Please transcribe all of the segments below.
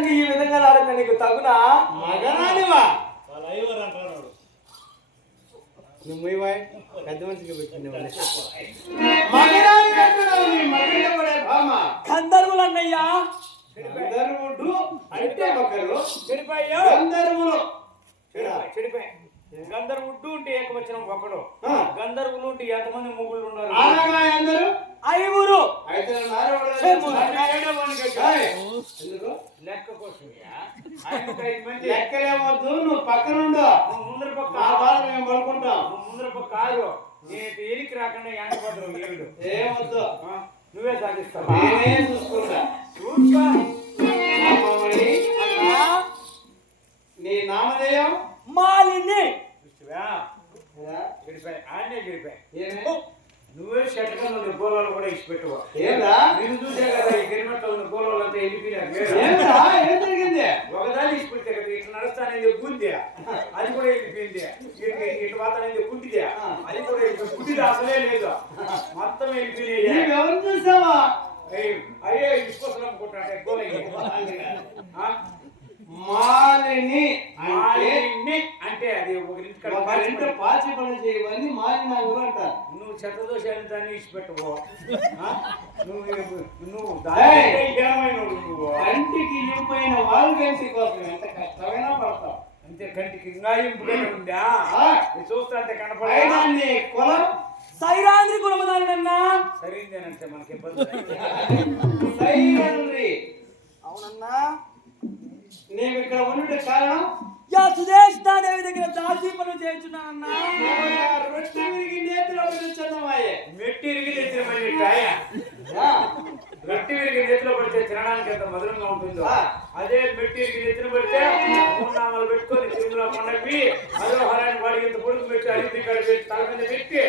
మగరానికి ఈ విధంగా ఆడక నీకు తగునా? మగరానివా నువ్వు పెద్ద మనిషికి పెట్టింది గంధర్వులు అన్నయ్యా. గంధర్వుడు అంటే ఒకరు చెడిపోయా గంధర్వులు చెడిపోయా. గంధర్వుడ్డు ఉంటే ఏకవచనం ఒకడు, గంధర్వులు ఉంటే ఎంతమంది మొగుళ్ళు ఉన్నారు? అందరూ ఐదుగురు. లెక్క కోసం లెక్కలేవద్దు. నువ్వు పక్కనుండు, ముందర పక్క మేము పడుకుంటాం. ముందర పక్క కారు ఎలికి రాకుండా ఎండపడరు ఏడు. ఏమొద్దు, నువ్వే సాధిస్తావు. నేనే చూసుకుంటా. నీ నామధేయం మాలిని. ఆయనే గడిపాయి. నువ్వే షట్గా ఉన్న గోళాలు కూడా ఇచ్చి పెట్టువా. ఏరా నేను చూసే కదా ఈ గిరిమట్లో ఉన్న గోళాలు అంతా వెళ్ళిపోయినారు. ఏం జరిగింది? ఒకదాన్ని ఇచ్చి పెడితే కదా ఇట్లా నడుస్తానేది గుంది, అది కూడా వెళ్ళిపోయింది. ఇటు వాతానేది కుంటిదే, అది కూడా గుడ్డిది అసలే లేదు, మొత్తం వెళ్ళిపోయినాయి. ఎవరు చూసావా? అయ్యే విశ్వాసం అనుకుంటున్నా గోళ. మాలిని అంటే అది ఒకరింట పాచి పని చేయవని మాలిని అంటారు. నువ్వు చెత్తదోషాన్ని దాన్ని ఇచ్చిపెట్టవు. నువ్వు కంటికి ఇంపైన వాళ్ళు కంటి కోసం ఎంత కష్టమైనా పడతావు. అంతే, కంటికి ఇంకా ఇంపుగా ఉందా చూస్తా అంటే కనపడే కులం సైరాంద్రి కులము దానిన్నా సరైందేనంటే మనకి ఇబ్బంది. సైరాంద్రి అవునన్నా. నేను ఇక్కడ ఉండే కారణం సుదేష్టాదేవి దగ్గర దాసి పనులు చేయించున్నానన్నా. మెట్టి విరిగి గట్టి విరిగి నెత్తిలో పడితే తినడానికి ఎంత మధురంగా ఉంటుందో, అదే మెట్టి విరిగి నెత్తిన పడితే మూడు పెట్టుకొని తిరుమల పండగ అరోహరాన్ని వాడి ఇంత పొడుగు పెట్టి అడిగి కాడ పెట్టి తల మీద పెట్టి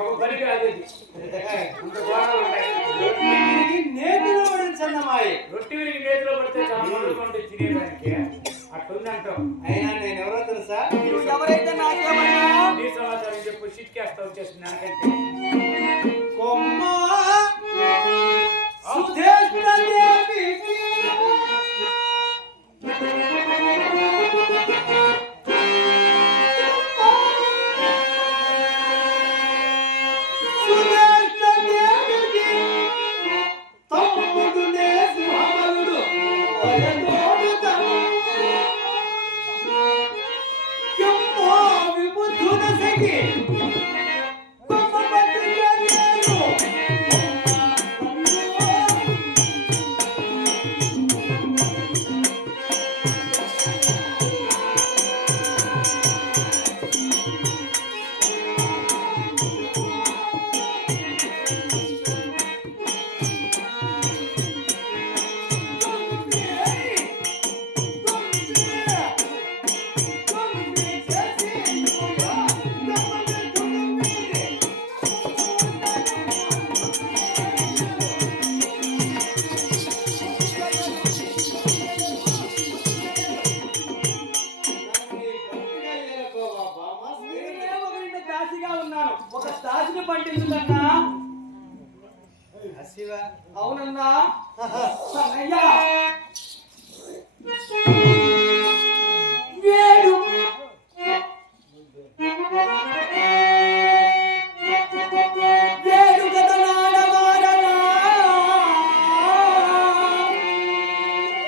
ఒక పని కాదు. అంత గోడలు ఉంటాయి. నేతిలో పడిన చందమాయి రొట్టి విరిగి నేతిలో పడితే చాలా మధురంగా ఉంటుంది తినేదానికి. అట్టుంది అంటాం. అయినా నేను ఎవరో తెలుసా? ఎవరైతే నాకేమన్నా నీ సమాచారం చెప్పు, సిట్కేస్తా వచ్చేసింది నాకంటే. ఒక స్థాయిని పట్టించుకన్నా. అవునన్నా. వేడు వేడు కథనాడవారనా,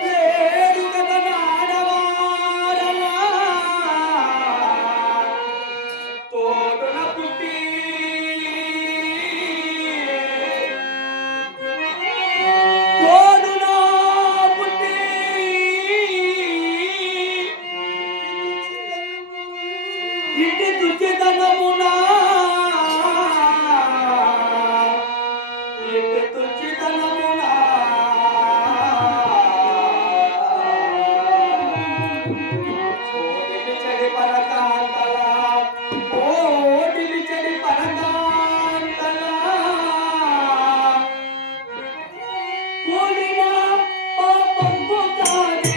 వేడు కథనాడవారనా, తోడున పుట్టి ఇంటి తుచ్చితనమునా, ఇంటి తుచ్చితనమునా ఓటిని చెడి పరకాంతలా, ఓటిని చెడి పరకాంతలా కూలిన పాపంబు కాదే.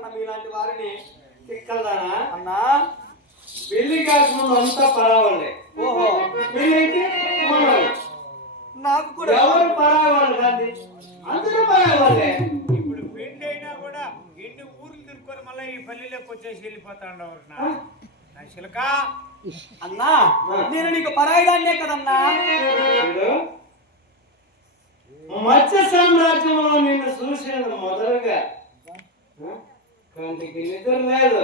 అన్న మీలాంటి వారిని. తిక్కలదానా అన్నా పెళ్లి కాకముందు అంతా పరావాళ్ళే. ఓహో పెళ్లి అయితే మనవాళ్ళు. నాకు కూడా ఎవరు పరావాళ్ళు కాదు, అందరూ పరావాళ్ళే. ఇప్పుడు పెళ్లి అయినా కూడా ఎన్ని ఊర్లు తిరుక్కొని మళ్ళీ ఈ పల్లెలోకి వచ్చేసి వెళ్ళిపోతా ఉండవు నా చిలక. అన్నా నేను నీకు పరాయిదాన్నే కదన్నా. చూడు, మత్స్య సామ్రాజ్యంలో నిన్ను చూసేది మొదలుగా కంటికి నిద్ర లేదు.